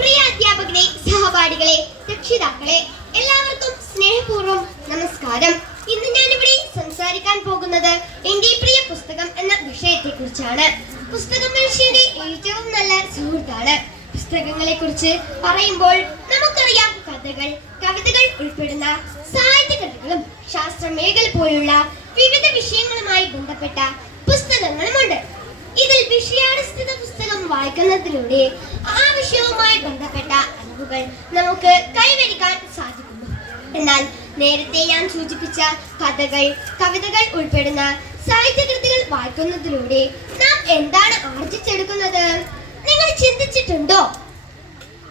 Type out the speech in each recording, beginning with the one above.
പ്രിയ അധ്യാപകരെ സഹപാഠികളെ രക്ഷിതാക്കളെ എല്ലാവർക്കും സ്നേഹപൂർവം നമസ്കാരം. ഇന്ന് ഞാനിവിടെ സംസാരിക്കാൻ പോകുന്നത് എന്റെ പ്രിയ പുസ്തകം എന്ന വിഷയത്തെ കുറിച്ചാണ് പുസ്തകം മനുഷ്യന്റെ ഏറ്റവും നല്ല സുഹൃത്താണ്. പുസ്തകങ്ങളെ കുറിച്ച് പറയുമ്പോൾ നമുക്കറിയാം കഥകൾ കവിതകൾ ഉൾപ്പെടുന്ന സാഹിത്യ കൃതികളും ശാസ്ത്രമേഖല പോലുള്ള വിവിധ വിഷയങ്ങളുമായി ബന്ധപ്പെട്ട പുസ്തകങ്ങളുമുണ്ട്. ഇതിൽ വിഷയാടിസ്ഥിത പുസ്തകം വായിക്കുന്നതിലൂടെ ആ വിഷയവുമായി ബന്ധപ്പെട്ട അറിവുകൾ നമുക്ക് കൈവരിക്കാൻ സാധിക്കുന്നു. എന്നാൽ നേരത്തെ ഞാൻ സൂചിപ്പിച്ച കഥകൾ കവിതകൾ ഉൾപ്പെടുന്ന സാഹിത്യകൃതികൾ വായിക്കുന്നതിലൂടെ നാം എന്താണ് ആർജിച്ചെടുക്കുന്നത് നിങ്ങൾ ചിന്തിച്ചിട്ടുണ്ടോ?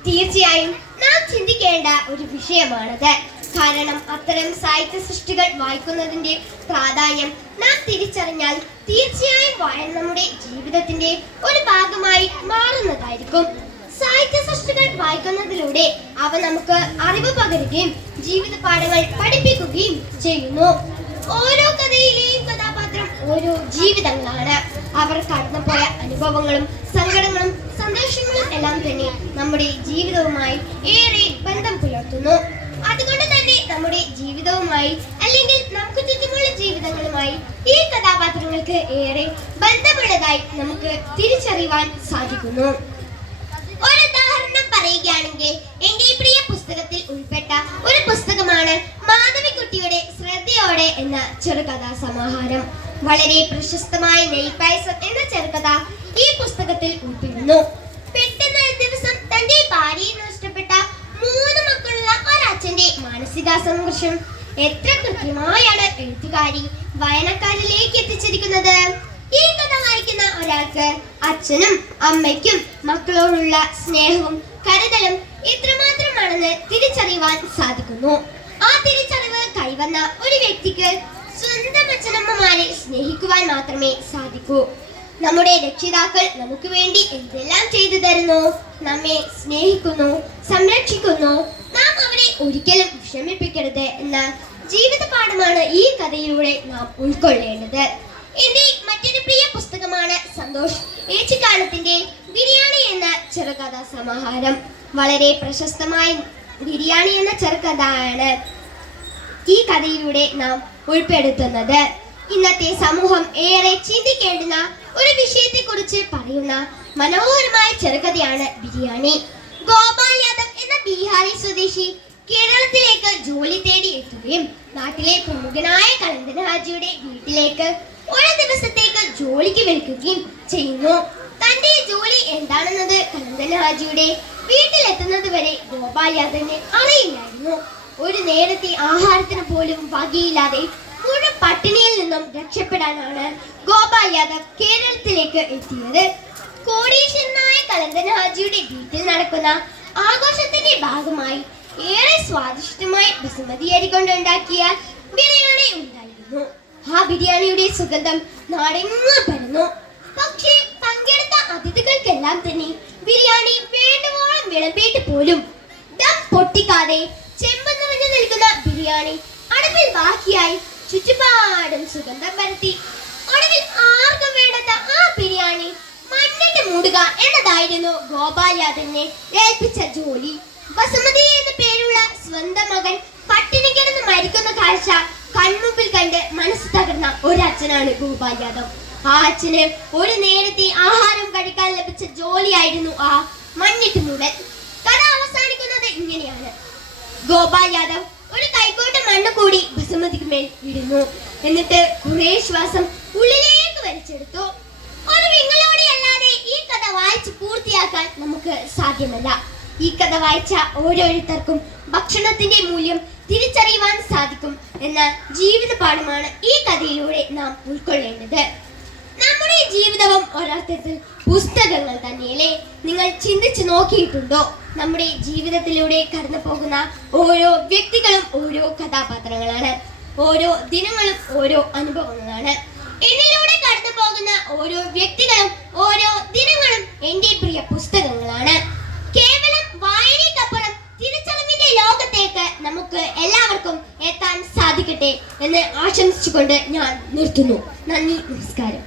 തീർച്ചയായും നാം ചിന്തിക്കേണ്ട ഒരു വിഷയമാണത്. കാരണം അത്തരം സാഹിത്യ സൃഷ്ടികൾ വായിക്കുന്നതിന്റെ പ്രാധാന്യം നാം തിരിച്ചറിഞ്ഞാൽ തീർച്ചയായും വായന നമ്മുടെ ജീവിതത്തിന്റെ ഒരു ഭാഗമായി മാറുന്നതായിരിക്കും. സൃഷ്ടികൾ വായിക്കുന്നതിലൂടെ അവ നമുക്ക് അറിവ് പകരുകയും ജീവിത പാഠങ്ങൾ പഠിപ്പിക്കുകയും ചെയ്യുന്നു. ഓരോ കഥയിലെയും കഥാപാത്രം ഓരോ ജീവിതങ്ങളാണ്. അവർ കടന്നുപോയ അനുഭവങ്ങളും സങ്കടങ്ങളും സന്തോഷങ്ങളും എല്ലാം തന്നെ നമ്മുടെ ജീവിതവുമായി ഏറെ ബന്ധം പുലർത്തുന്നു. അതുകൊണ്ട് തന്നെ നമ്മുടെ ജീവിതവുമായി അല്ലെങ്കിൽ നമുക്ക് ചുറ്റുമുള്ള ജീവിതങ്ങളുമായി ഈ കഥാപാത്രങ്ങൾക്ക് ഏറെ ബന്ധമുള്ളതായി നമുക്ക് തിരിച്ചറിയുവാൻ സാധിക്കുന്നു. ഒരു പറയുകയാണെങ്കിൽ എന്റെ പ്രിയ പുസ്തകത്തിൽ ഉൾപ്പെട്ട ഒരു പുസ്തകമാണ് മാധവിക്കുട്ടിയുടെ ശ്രദ്ധയോടെ എന്ന ചെറുകഥാ സമാഹാരം. വളരെ പ്രശസ്തമായ നെയ്പായസം എന്ന ചെറുകഥ ഈ പുസ്തകത്തിൽ ഉൾപ്പെടുന്നു. പെട്ടെന്ന് ദിവസം തന്റെ ഭാര്യയെ നഷ്ടപ്പെട്ട മൂന്ന് മക്കളുള്ള ഒരച്ഛന്റെ മാനസിക സംഘർഷം എത്ര കൃത്യമായാണ് എഴുത്തുകാരി വായനക്കാരിലേക്ക് എത്തിച്ചിരിക്കുന്നത്? ഈ കഥ വായിക്കുന്ന ഒരാൾക്ക് അച്ഛനും അമ്മയ്ക്കും മക്കളോടുള്ള സ്നേഹവും കരുതലും എത്രമാത്രമാണെന്ന് തിരിച്ചറിയുവാൻ സാധിക്കുന്നു. ആ തിരിച്ചറിവ് കൈവന്ന ഒരു വ്യക്തിക്ക് സ്വന്തം അച്ഛനമ്മമാരെ സ്നേഹിക്കുവാൻ മാത്രമേ സാധിക്കൂ. നമ്മുടെ രക്ഷിതാക്കൾ നമുക്ക് വേണ്ടി എന്തെല്ലാം ചെയ്തു തരുന്നു? നമ്മെ സ്നേഹിക്കുന്നു സംരക്ഷിക്കുന്നു. നാം അവരെ ഒരിക്കലും വിഷമിപ്പിക്കരുത് എന്ന ജീവിത പാഠമാണ് ഈ കഥയിലൂടെ നാം ഉൾക്കൊള്ളേണ്ടത്. എന്റെ മറ്റൊരു പ്രിയ പുസ്തകമാണ് സന്തോഷ്. ഏച്ചിക്കാലത്തിന്റെ സമാഹാരം വളരെ പ്രശസ്തമായ ബിരിയാണി എന്ന ചെറുകഥയാണ് ഈ കഥയിലൂടെ നാം ഉൾപ്പെടുത്തുന്നത്. ഇന്നത്തെ സമൂഹം ഏറെ ചിന്തിക്കേണ്ടുന്ന ഒരു വിഷയത്തെ കുറിച്ച് പറയുന്ന മനോഹരമായ ചെറുകഥയാണ് ബിരിയാണി. ഗോപാൽ യാദവ് എന്ന ബീഹാറി സ്വദേശി കേരളത്തിലേക്ക് ജോലി തേടി എത്തുകയും നാട്ടിലെ പ്രമുഖനായ കലന്തൻ ഹാജിയുടെ വീട്ടിലേക്ക് ഒരു ദിവസത്തേക്ക് ജോലിക്ക് വിളിക്കുകയും ചെയ്യുന്നു. തന്റെ ജോലി എന്താണെന്നത് കലന്തൻ ഹാജിയുടെ വീട്ടിലെത്തുന്നത് വരെ ഗോപാൽ യാദവിന് അറിയില്ലായിരുന്നു. ഒരു നേരത്തെ ആഹാരത്തിന് പോലും വകയില്ലാതെ മുഴുവൻ പട്ടിണിയിൽ നിന്നും രക്ഷപ്പെടാനാണ് ഗോപാൽ യാദവ് കേരളത്തിലേക്ക് എത്തിയത്. കോടീശ്വരനായ കലന്തൻ ഹാജിയുടെ വീട്ടിൽ നടക്കുന്ന ആഘോഷത്തിന്റെ ഭാഗമായി ഏറെ സ്വാദിഷ്ടമായി ബസുമതി അരി കൊണ്ടുണ്ടാക്കിയ ബിരിയാണി ഉണ്ടായിരുന്നു. ആ ബിരിയാണിയുടെ സുഗന്ധം നാടെങ്ങും പരന്നു. പക്ഷേ അതിഥികൾക്കെല്ലാം തന്നെ ബിരിയാണി വേണ്ടുവോളം വിളമ്പിയിട്ട് പോലും ദം പൊട്ടിക്കാതെ ചെമ്പ് നിറഞ്ഞു നിൽക്കുന്ന ബിരിയാണി അടുപ്പിൽ ബാക്കിയായി ചുറ്റുപാടും സുഗന്ധം പരത്തി. ഒടുവിൽ ആർക്കും വേണ്ടാത്ത ആ ബിരിയാണി മണ്ണിട്ട് മൂടുക എന്നതായിരുന്നു ഗോപാൽ യാദവിനെ ഏൽപ്പിച്ച ജോലി. ബസുമതി എന്ന പേരുള്ള സ്വന്തം മകൻ പട്ടിണി കിടന്ന് മരിക്കുന്ന കാഴ്ച കൺമുമ്പിൽ കണ്ട് മനസ്സ് തകർന്ന ഒരു അച്ഛനാണ് ഗോപാൽ യാദവ്. ആ അച്ഛന് ഒരു നേരത്തെ ആഹാരം കഴിക്കാൻ ലഭിച്ച ജോലിയായിരുന്നു ആ മണ്ണിട്ട് മൂടൽ. കഥ അവസാനിക്കുന്നത് ഇങ്ങനെയാണ്. ഗോപാൽ യാദവ് ഒരു കൈക്കോട്ട് മണ്ണ് കൂടി ബസുമതിക്ക് മേൽ ഇടുന്നു. എന്നിട്ട് കുറേ ശ്വാസം ഉള്ളിലേക്ക് വലിച്ചെടുത്തു. ഒരു വിങ്ങലോടെ അല്ലാതെ ഈ കഥ വായിച്ച് പൂർത്തിയാക്കാൻ നമുക്ക് സാധ്യമല്ല. ഈ കഥ വായിച്ച ഓരോരുത്തർക്കും ഭക്ഷണത്തിന്റെ മൂല്യം തിരിച്ചറിയുവാൻ സാധിക്കും എന്ന ജീവിത പാഠമാണ് ഈ കഥയിലൂടെ നാം ഉൾക്കൊള്ളേണ്ടത്. നമ്മുടെ ജീവിതവും ഒരർത്ഥത്തിൽ പുസ്തകങ്ങൾ തന്നെയല്ലേ? നിങ്ങൾ ചിന്തിച്ചു നോക്കിയിട്ടുണ്ടോ? നമ്മുടെ ജീവിതത്തിലൂടെ കടന്നു പോകുന്ന ഓരോ വ്യക്തികളും ഓരോ കഥാപാത്രങ്ങളാണ്. ഓരോ ദിനങ്ങളും ഓരോ അനുഭവങ്ങളാണ്. എന്നിലൂടെ കടന്നു പോകുന്ന ഓരോ വ്യക്തികളും ഓരോ ദിനങ്ങളും എന്റെ പ്രിയ പുസ്തകങ്ങളാണ്. കേവലം വായനയ്ക്കപ്പുറം തിരിച്ചറിവിന്റെ ലോകത്തേക്ക് നമുക്ക് എല്ലാവർക്കും എത്താൻ സാധിക്കട്ടെ എന്ന് ആശംസിച്ചുകൊണ്ട് ഞാൻ നിർത്തുന്നു. നന്ദി നമസ്കാരം.